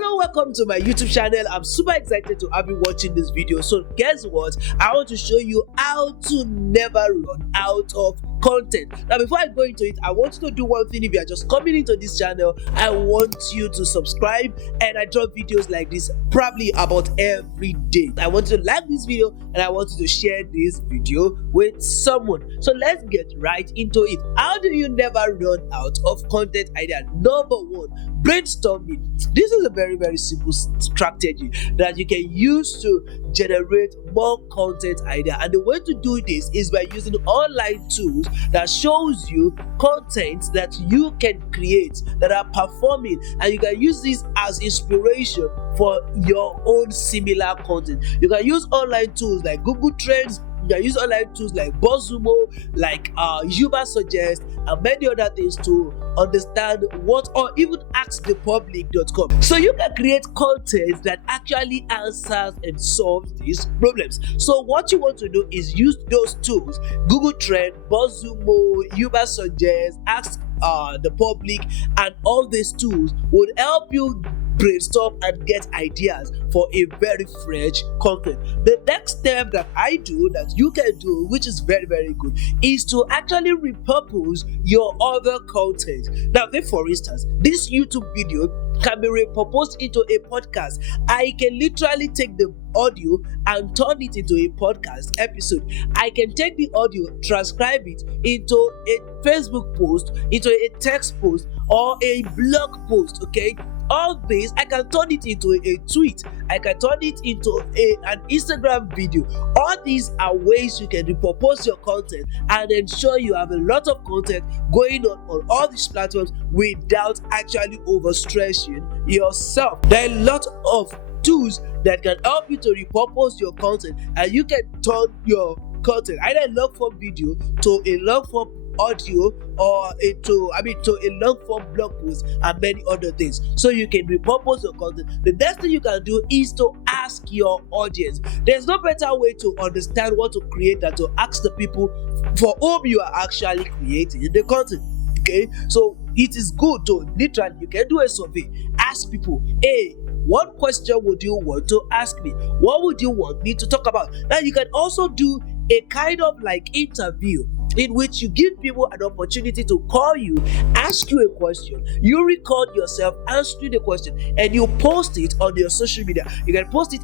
Hello, welcome to my YouTube channel. I'm super excited to have you watching this video. So guess what? I want to show you how to never run out of content. Now before I go into it, I want you to do one thing. If you are just coming into this channel, I want you to subscribe, and I drop videos like this probably about every day. I want you to like this video, and I want you to share this video with someone. So let's get right into it. How do you never run out of content idea? Number one, brainstorming. This is a very simple strategy that you can use to generate more content idea, and the way to do this is by using online tools that shows you content that you can create that are performing, and you can use this as inspiration for your own similar content. You can use online tools like Google Trends. You can use online tools like BuzzSumo, like Ubersuggest, and many other things to understand what, or even askthepublic.com. So you can create content that actually answers and solves these problems. So what you want to do is use those tools: Google Trend, BuzzSumo, Ubersuggest, Ask the Public, and all these tools would help you brainstorm and get ideas for a very fresh content. The next step that I do, that you can do, which is very good, is to actually repurpose your other content. Now, for instance, this YouTube video can be repurposed into a podcast. I can literally take the audio and turn it into a podcast episode. I can take the audio, transcribe it into a Facebook post, into a text post, or a blog post. Okay, all this I can turn it into a tweet. I can turn it into an Instagram video. All these are ways you can repurpose your content and ensure you have a lot of content going on all these platforms without actually overstressing yourself. There are a lot of tools that can help you to repurpose your content, and you can turn your content, either a long form video to a long form audio, or to a long form blog post, and many other things. So you can repurpose your content. The next thing you can do is to ask your audience. There's no better way to understand what to create than to ask the people for whom you are actually creating the content. Okay, so it is good to literally, you can do a survey, ask people, hey, what question would you want to ask me? What would you want me to talk about? Now you can also do a kind of like interview, in which you give people an opportunity to call you, ask you a question, you record yourself answering the question, and you post it on your social media. You can post it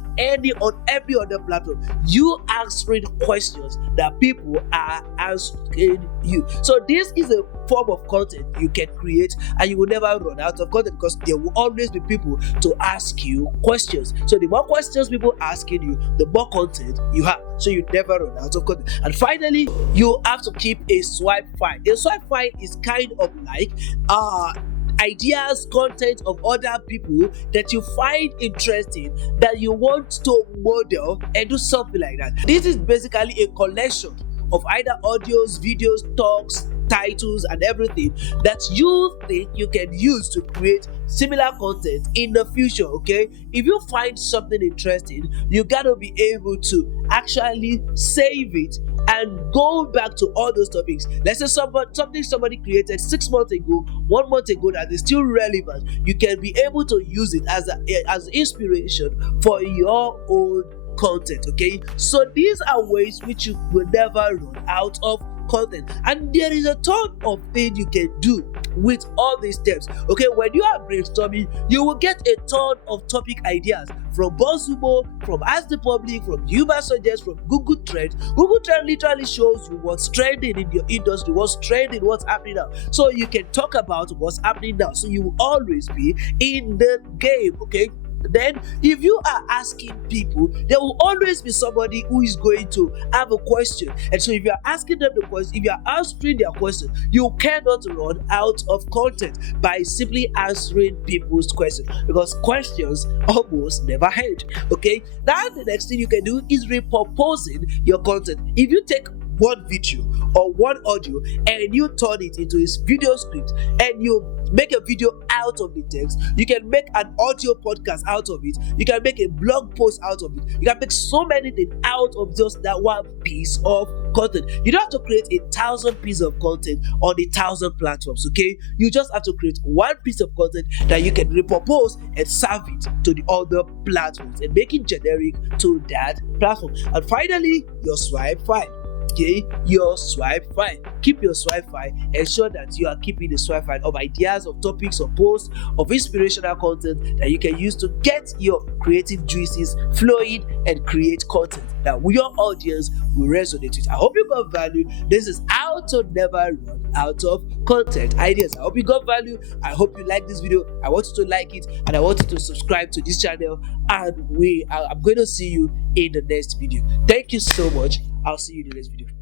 on every other platform. You answering questions that people are asking you. So this is a form of content you can create, and you will never run out of content, because there will always be people to ask you questions. So the more questions people asking you, the more content you have, so you never run out of content. And finally, you have to keep a swipe file. A swipe file is kind of like ideas, content of other people that you find interesting, that you want to model and do something like that. This is basically a collection of either audios, videos, talks, titles, and everything that you think you can use to create similar content in the future. Okay, if you find something interesting, you gotta be able to actually save it and go back to all those topics. Let's say somebody created 6 months ago, 1 month ago, that is still relevant. You can be able to use it as inspiration for your own content. Okay, so these are ways which you will never run out of content, and there is a ton of things you can do with all these steps. Okay, when you are brainstorming, you will get a ton of topic ideas from BuzzSumo, from Ask the Public, from Ubersuggest, from Google Trends. Google Trends literally shows you what's trending in your industry, what's trending, what's happening now, so you can talk about what's happening now, so you will always be in the game. Okay, then if you are asking people, there will always be somebody who is going to have a question, and so if you are asking them the question, if you are answering their question, you cannot run out of content by simply answering people's questions, because questions almost never end. Okay, now the next thing you can do is repurposing your content. If you take one video or one audio and you turn it into a video script and you make a video out of the text. You can make an audio podcast out of it. You can make a blog post out of it. You can make so many things out of just that one piece of content. You don't have to create 1,000 pieces of content on 1,000 platforms, okay? You just have to create one piece of content that you can repurpose and serve it to the other platforms and make it generic to that platform. And finally, your swipe file. Okay, your swipe file. Keep your swipe file. Ensure that you are keeping the swipe file of ideas, of topics, of posts, of inspirational content that you can use to get your creative juices flowing and create content that your audience will resonate with. I hope you got value. This is how to never run out of content ideas. I hope you got value. I hope you like this video. I want you to like it and I want you to subscribe to this channel. And I'm going to see you in the next video. Thank you so much. I'll see you in the next video.